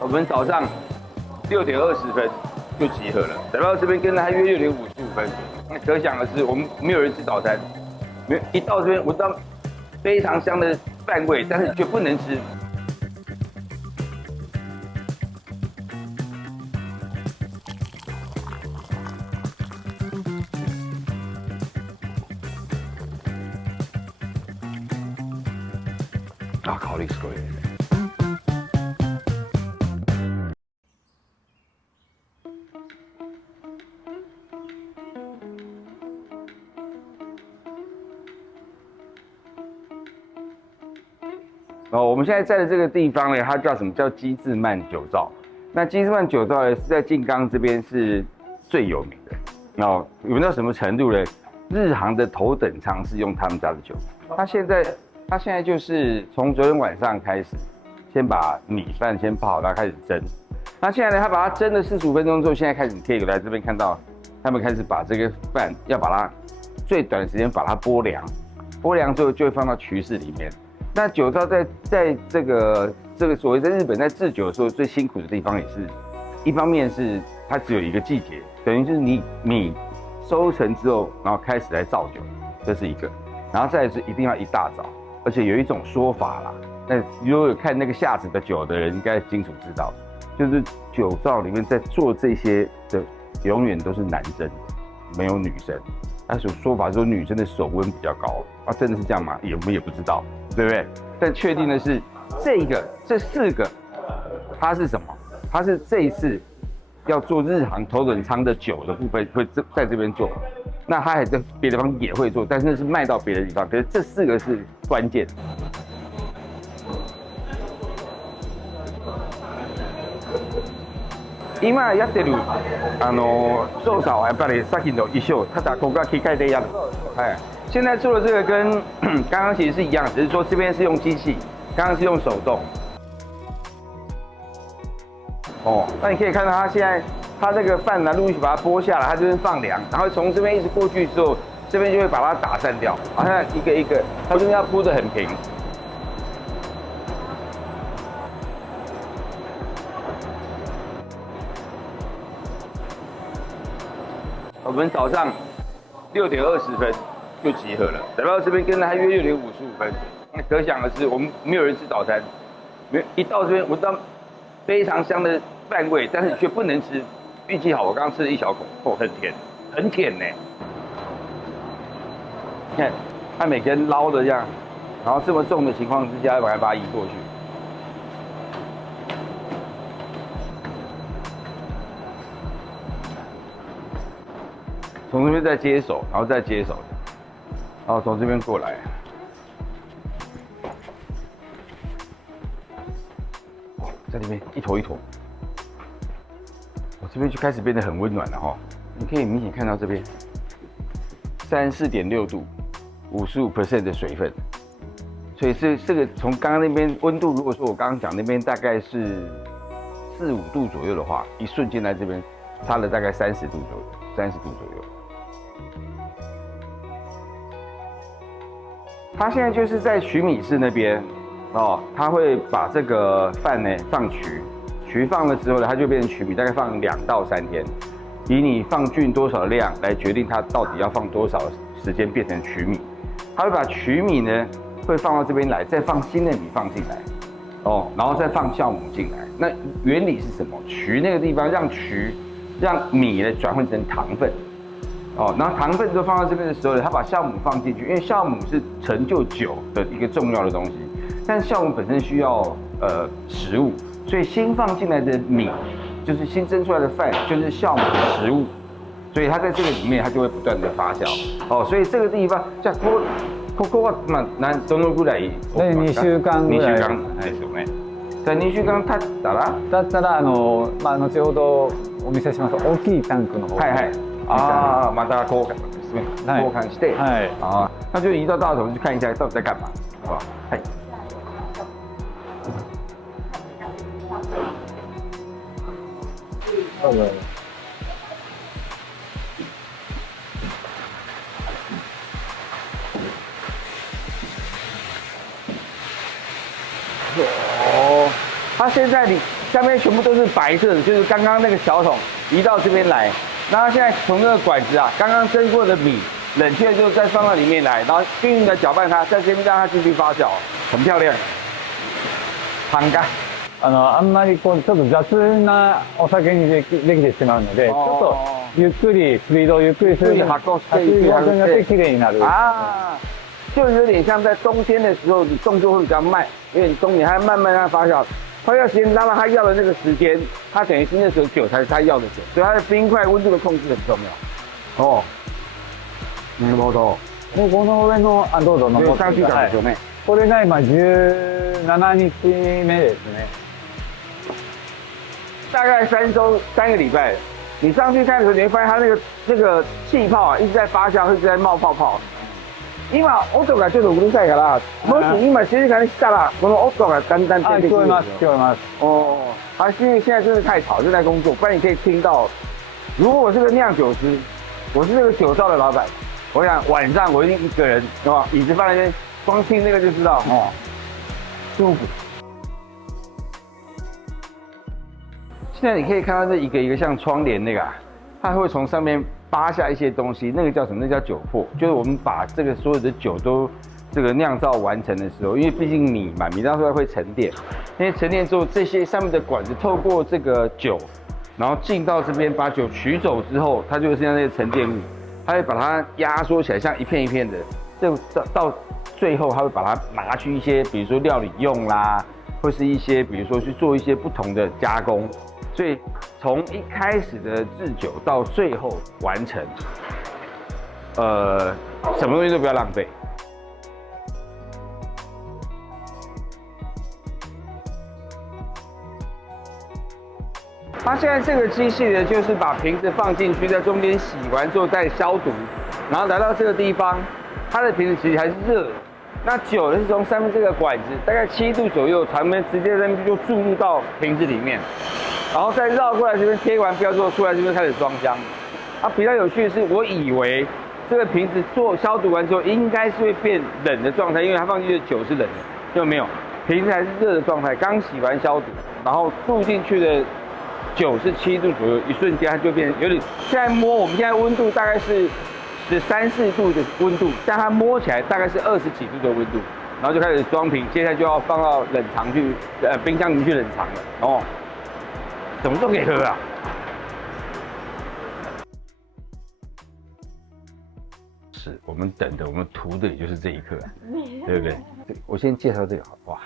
我们早上6:20就集合了，来到这边跟他约6:55。那可想而知，我们没有人吃早餐，没有一到这边闻到非常香的饭味，但是却不能吃。あ、香りすごいですね。我们现在在的这个地方呢，它叫什么？叫基治曼酒造。那基治曼酒造呢，是在静冈这边是最有名的。有名到什么程度呢？日航的头等舱是用他们家的酒。他现在就是从昨天晚上开始，先把米饭先泡好，然后开始蒸。那现在呢，他把它蒸了45分钟之后，现在开始你可以来这边看到，他们开始把这个饭要把它最短的时间把它剥凉，剥凉之后就会放到曲室里面。那酒造在这个所谓在日本在制酒的时候最辛苦的地方也是，一方面是它只有一个季节，等于就是你米收成之后，然后开始来造酒，这是一个。然后再来是一定要一大早，而且有一种说法啦，那如果有看那个夏子的酒的人应该清楚知道，就是酒造里面在做这些的永远都是男生，没有女生。那种说法说女生的手温比较高啊，真的是这样吗？我们也不知道，对不对？但确定的是，这4个，它是什么？它是这一次要做日航头等舱的酒的部分会在这边做，那它还在别的地方也会做，但是那是卖到别的地方。可是这4个是关键。今やってる操作はやっぱりさっきの一緒、ただここが機械でやる。现在做的这个跟刚刚其实是一样，只是说这边是用机器，刚刚是用手动。那你可以看到它现在，它这个饭呢陆续把它剥下来，它这边放凉，然后从这边一直过去之后，这边就会把它打散掉，好像一个一个，它这边要铺得很平。我们早上6:20就集合了，来到这边跟他约6:55。那可想而知，我们没有人吃早餐，没有一到这边闻到非常香的饭味，但是却不能吃。运气好，我刚刚吃了一小口，很甜，很甜呢。你看，他每天捞的这样，然后这么重的情况之下，要把它移过去。从这边再接手，然后再接手，然后从这边过来，在里面一坨一坨，我这边就开始变得很温暖了哈。你可以明显看到这边34.6度，55% 的水分，所以这个从刚刚那边温度，如果说我刚刚讲那边大概是4、5度左右的话，一瞬间在这边差了大概30度左右，30度左右。他现在就是在曲米室那边，他会把这个饭呢放曲放了之后呢，它就变成曲米，大概放2到3天，以你放进多少量来决定它到底要放多少时间变成曲米。他会把曲米呢会放到这边来，再放新的米放进来，然后再放酵母进来。那原理是什么？曲那个地方让米呢转换成糖分。然后糖分都放到这边的时候呢，他把酵母放进去，因为酵母是成就酒的一个重要的东西，但酵母本身需要食物，所以新放进来的米，就是新蒸出来的饭，就是酵母的食物，所以它在这个里面它就会不断的发酵。所以这个地方じゃあここはどのぐらい？で2週間ぐらい。2週間ですよね。じゃあ2週間経ったら？だったら後ほどお見せします大きいタンクの方。また交換して、那就移到大头去看一下到底在干嘛，好不好？它它现在你下面全部都是白色的，就是刚刚那个小桶移到这边来，然后现在从这个管子啊，刚刚蒸过的米冷却之后再放到里面来，然后均匀的搅拌它，在这边让它继续发酵，很漂亮。panがあんまりこうちょっと雑なお酒にできてしまうので、ちょっとゆっくりスピードをゆっくりする発酵してによって綺麗になる。啊，就有点像在冬天的时候，你动作会比较慢，因为你冬天还慢慢让它发酵，发酵时间拉到它要的那个时间，它等于是那时候酒才是它要的酒，所以它的冰块温度的控制很重要。哦，なるほど。でこの上のどうぞ残って上去感ですよね。これが今17日目ですね。大概3个礼拜，你上去看的时候，你会发现它那个气泡啊一直在发酵，一直在冒泡泡。今音がちょっとうるさいから、もし今静かにしたらこの音がだんだん出てくる。聞こえます、聞こえます。哦，还是因为现在真的太吵，正在工作，不然你可以听到。如果我是个酿酒师，我是这个酒造的老板，我想晚上我一定一个人，是吧？椅子放在那边，光听那个就知道哦，舒服。现在你可以看到这一个一个像窗帘那个啊，它会从上面扒下一些东西，那个叫什么？那叫酒粕，就是我们把这个所有的酒都这个酿造完成的时候，因为毕竟米嘛，米到时候会沉淀，因为沉淀之后，这些上面的管子透过这个酒，然后进到这边，把酒取走之后，它就会剩下那些沉淀物，它会把它压缩起来，像一片一片的，这到最后，它会把它拿去一些，比如说料理用啦，或是一些比如说去做一些不同的加工。所以从一开始的制酒到最后完成，什么东西都不要浪费。它现在这个机器呢，就是把瓶子放进去，在中间洗完之后再消毒，然后来到这个地方，它的瓶子其实还是热的。那酒呢是从上面这个管子，大概7度左右，传媒直接在那边就注入到瓶子里面。然后再绕过来这边贴完标之后，出来这边开始装箱。啊，比较有趣的是，我以为这个瓶子做消毒完之后，应该是会变冷的状态，因为它放进去的酒是冷的，就没有，瓶子还是热的状态。刚洗完消毒，然后注进去的酒是7度左右，一瞬间它就变有点。现在摸，我们现在温度大概是13、14度的温度，但它摸起来大概是20几度的温度，然后就开始装瓶，接下来就要放到冷藏去，冰箱里面去冷藏了。哦。什么都可以喝啊！是我们等的，我们图的也就是这一刻，对不对？我先介绍这个好，哇，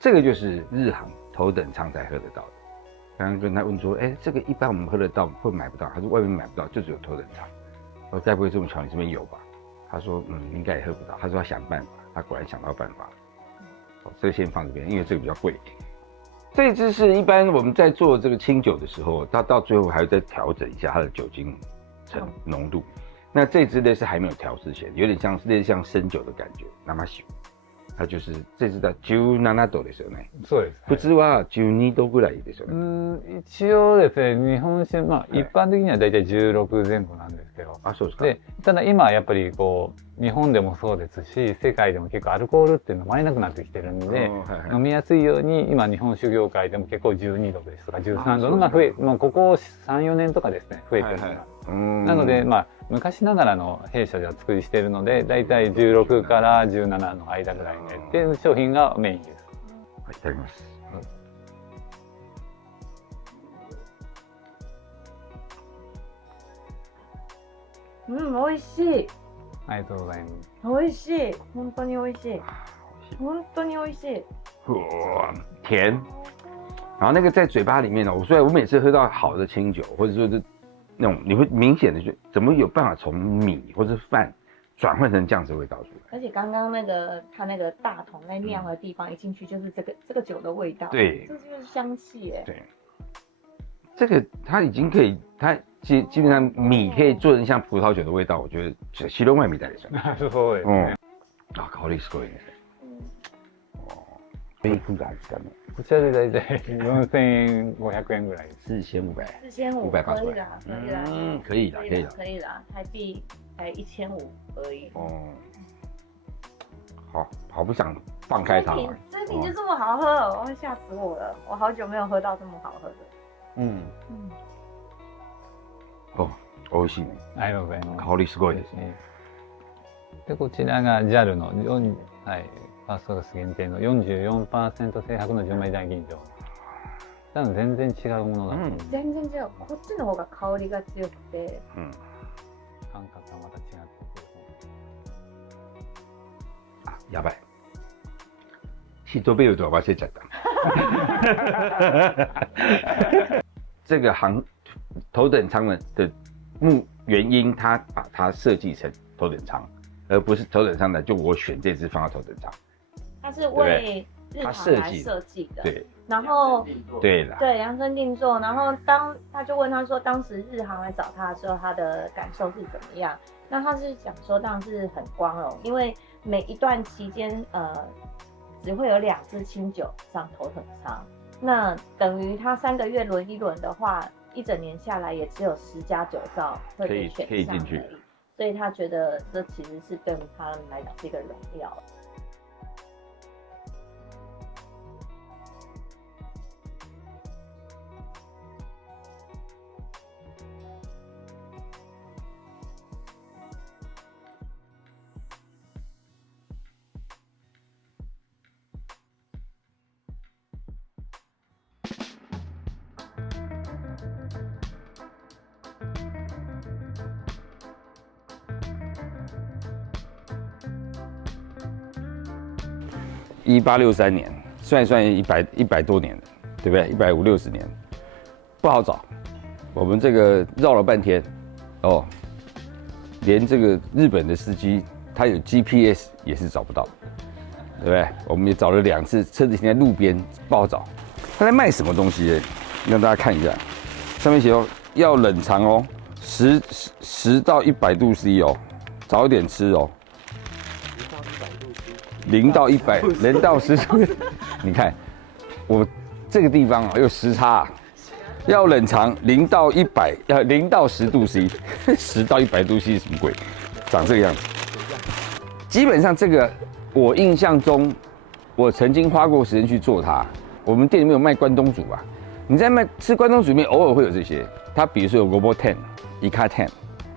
这个就是日航头等舱才喝得到的。刚刚跟他问说，哎，这个一般我们喝得到，会买不到？他说外面买不到，就只有头等舱。我说该不会这么巧，你这边有吧？他说应该也喝不到。他说要想办法，他果然想到办法。这个先放这边，因为这个比较贵。这一支是一般我们在做这个清酒的时候，它到最后还会再调整一下它的酒精浓度。那这支呢是还没有调之前，有点像类似像生酒的感觉，那么小。它就是这支的17度ですよね。そうです。普通は12度ぐらいですよね。一応ですね、日本酒、一般的にはだいたい16前後なんですけど。あ、そうですか。で、ただ今やっぱりこう、日本でもそうですし、世界でも結構アルコールっていうのが飲めなくなってきてるんで、飲みやすいように今日本酒業界でも結構12度ですとか13度のが増え、ここ3、4年とかですね、増えてるのが。なので、昔ながらの弊社では作りしているので、だいたい16から17の間ぐらいで、商品がメインです。はい、いただきます。美味しい。ありがとうございます。美味しい。本当に美味しい。本当に美味しい。甜。然后那个在嘴巴里面呢，所以我每次喝到好的清酒，或者说是那种你会明显的觉得怎么有办法从米或是饭转换成这样子的味道出来。而且刚刚它那个大桶在酿的地方一进去就是这个酒的味道。对，这就是香气耶。对，这个它已经可以，它基本上米可以做成像葡萄酒的味道，我觉得白米みたいですよね。そうですね。あ、香りすごいですね。いくらですかね。こちらでだいたい4500円ぐらい。4500。4500，可以啦，可以啦。可以啦，可以啦，可以啦，台币才1500而已。好不想放开它。这瓶就这么好喝，哦，吓死我了！我好久没有喝到这么好喝的。哦，美味しいね。ありがとうございます。香りすごいです。で、こちらが JAL のはい、ファーストガス限定の 44% 精白の純米大吟醸。多分全然違うものだと思う。全然違う。こっちの方が香りが強くて、感覚がまた違ってくる。あ、やばい。シートベルト忘れちゃった。这个头等舱的原因，它把它设计成头等舱，而不是头等舱的就我选这只放到头等舱。它是为日航来设计的。对。然后对啦，对量身定做。然后他就问他说，当时日航来找他的时候，他的感受是怎么样？那他是讲说，当然是很光荣，因为每一段期间，只会有2支清酒上头等舱，那等于他3个月轮一轮的话，一整年下来也只有10家酒造会被选上而已，所以他觉得这其实是对他们来讲是一个荣耀。1863年，算一算100多年了，对不对？150、60年，不好找。我们这个绕了半天，哦，连这个日本的司机他有 GPS 也是找不到，对不对？我们也找了2次，车子停在路边，不好找。他在卖什么东西？让大家看一下，上面写哦，要冷藏哦，10到100度 C 哦，早点吃哦。0到100，0到10度，你看，我这个地方啊有时差，要冷藏0到0到10度 C，10到100度 C 是什么鬼？长这个样子。基本上这个我印象中，我曾经花过时间去做它。我们店里面有卖关东煮吧？你在吃关东煮里面偶尔会有这些，它比如说有萝卜 ten、伊卡 ten，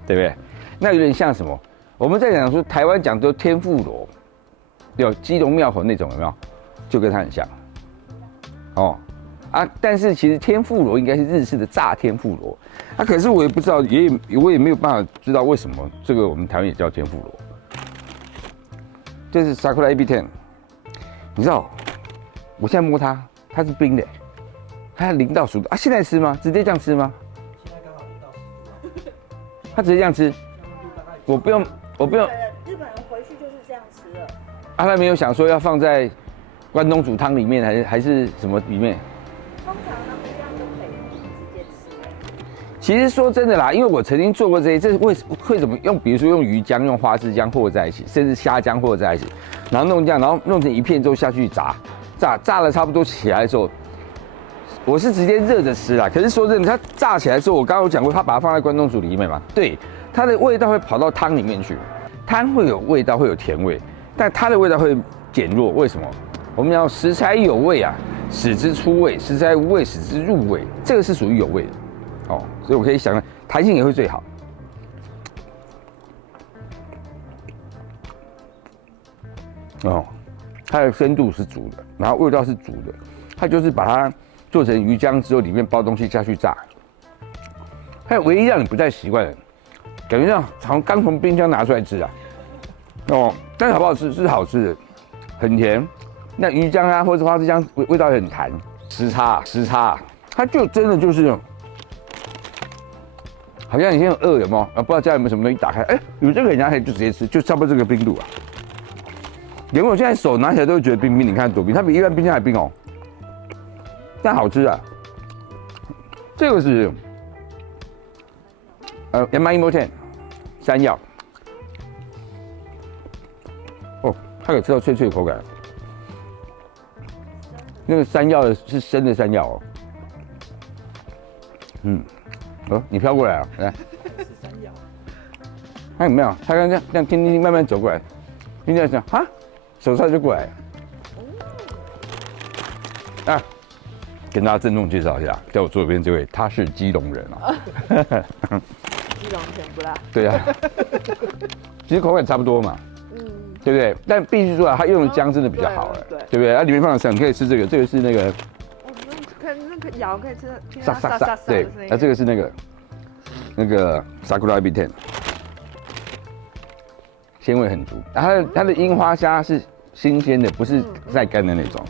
对不对？那有点像什么？我们在讲说台湾讲都天妇罗。有基隆庙口那种有没有？就跟它很像，哦，啊，但是其实天妇罗应该是日式的炸天妇罗，啊，可是我也不知道，我也没有办法知道为什么这个我们台湾也叫天妇罗。这是 Sakura AB10， 你知道，我现在摸它，它是冰的，它0到10度啊，现在吃吗？直接这样吃吗？现在刚好0到10度啊。它直接这样吃，我不用。日本人回去就是这样吃了。啊，他没有想说要放在关东煮汤里面，还是什么里面？通常他们这样就可以直接吃。其实说真的啦，因为我曾经做过这些，这会怎么用？比如说用鱼浆、用花枝浆和在一起，甚至虾浆和在一起，然后弄这样，然后弄成一片之后下去炸了差不多起来的时候，我是直接热着吃啦。可是说真的，它炸起来之后，我刚刚有讲过，它把它放在关东煮里面嘛，对，它的味道会跑到汤里面去，汤会有味道，会有甜味。但它的味道会减弱，为什么？我们要食材有味啊，使之出味；食材无味，使之入味。这个是属于有味的，哦，所以我可以想象，弹性也会最好。哦，它的深度是足的，然后味道是足的，它就是把它做成鱼浆之后，里面包东西下去炸。它唯一让你不太习惯的，感觉像好像刚从冰箱拿出来吃啊。哦，但是好不好吃是好吃的，很甜。那鱼浆啊，或者花枝浆味道也很弹。时差，它就真的就是，好像你现在饿有没有？不知道家里有没有什么东西打开，哎，有这个人家可以就直接吃，就差不多这个冰度啊。连我现在手拿起来都会觉得冰冰，你看多冰，它比一般冰箱还冰哦。但好吃啊。这个是Yamaimoten 山药。哦，它可以吃到脆脆的口感。那个山药是生的山药哦。哦，你飘过来啊，来。是山药。看有没有？他刚刚这样听慢慢走过来，听见讲啊，手上就过来。啊，跟大家郑重介绍一下，在我左边这位，他是基隆人啊。基隆甜不辣。对啊，其实口感差不多嘛，对不对？但必须说啊，他用的姜真的比较好哎，对对不对？它里面放的你可以吃这个，这个是那个可以咬，可以吃，听沙沙沙，对，那这个是那个 Sakura Biten， 鲜味很足。它的樱花虾是新鲜的，不是晒干的那种，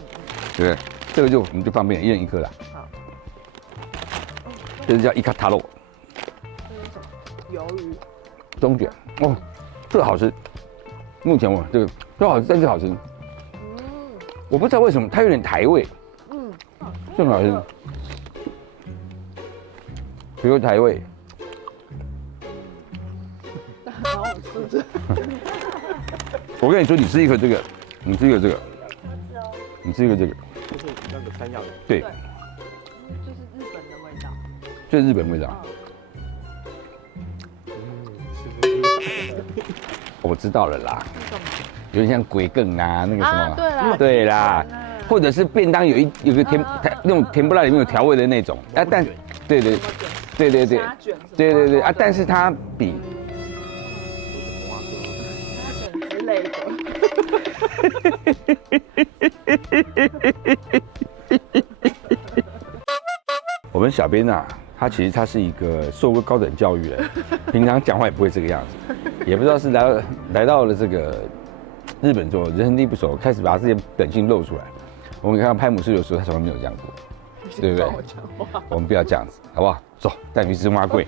对不对？这个我们就方便，一人一颗啦。好，这是叫伊卡塔肉。鱿鱼中卷哦，这个好吃。目前我这个都好吃，但是好吃。我不知道为什么它有点台味。这很好吃。比如台味。好好吃。我跟你说，你吃一个这个，你吃一个这个，你吃一个这个，就是那个山药的。对，就是日本的味道。就是日本味道。我知道了啦，有点像鬼梗啊，那个什么，对啦，对啦，或者是便当有个那种甜不辣里面有调味的那种，啊，但对对对对对对对对啊，但是它比虾卷之类的。我们小编啊，他其实他是一个受过高等教育的，平常讲话也不会这个样子，也不知道是来到了这个日本之后，人生地不熟，开始把自己的本性露出来。我们看到拍母狮有时候他从来没有这样过，对不对？我们不要这样子，好不好？走，带你去吃蛙贵。